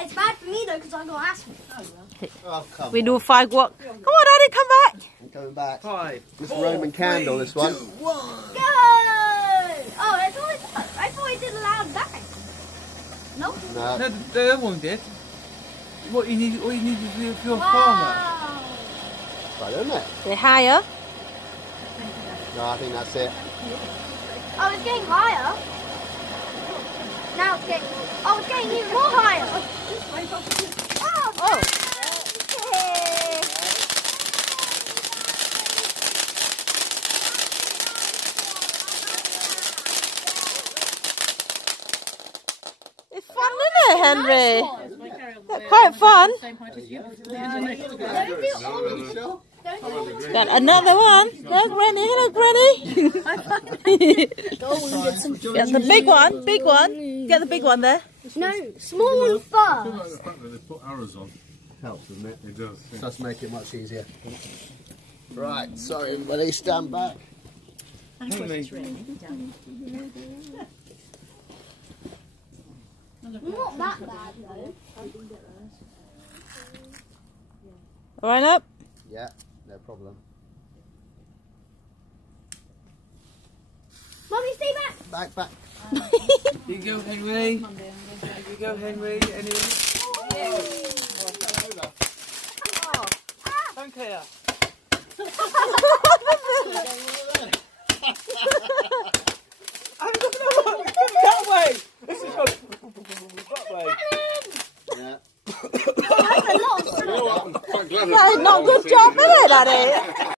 It's bad for me though because I got asthma. Oh, come We on. do 5 walk. Come on, Daddy, come back. I'm coming back. 5. This Roman candle, this one. 2, 1. Go! Oh, I thought I did a loud bang. Nope. No. No, the other one did. All you need to do for your farmer. Wow. Right, isn't it? They're higher. No, I think that's it. Oh, it's getting higher. Now it's getting. Oh, it's getting even more higher. Oh. It's fun, isn't it, Henry? They're quite fun. Got another one. Look, Granny. Hello, Granny. Get the big one. Big one. Get the big one there. No, small one first. The fact that they put arrows on Helps, doesn't it? it does. Yeah. Does make it much easier. Right, sorry everybody, stand back. Not that bad though. All right, up. Yeah, no problem. Mommy, stay back. Back. You go, Henry. You go, Henry. Don't care. I'm going that way. This is going that way. Yeah. That's a lot of You know what? I'm quite glad That is not a good job, is it, Daddy?